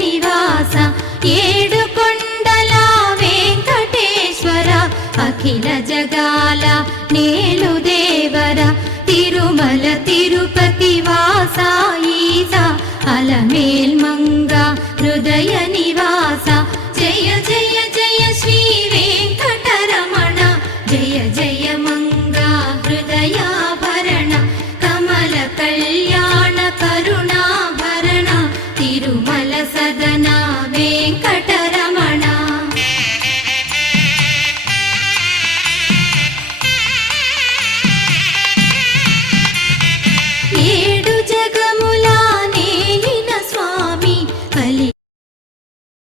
నివాస ఏడుకొండల వెంకటేశ్వర అఖిల జగాల నేలు దేవర తిరుమల తిరుపతి వాస ఈస అలమేల్మంగ హృదయ నివాస జయ జయ జయ శ్రీ వెంకటరమణ జయ జయ మంగ హృదయాభరణ కమల కళ్యాణ కరుణాభరణ తిరుమల సదనా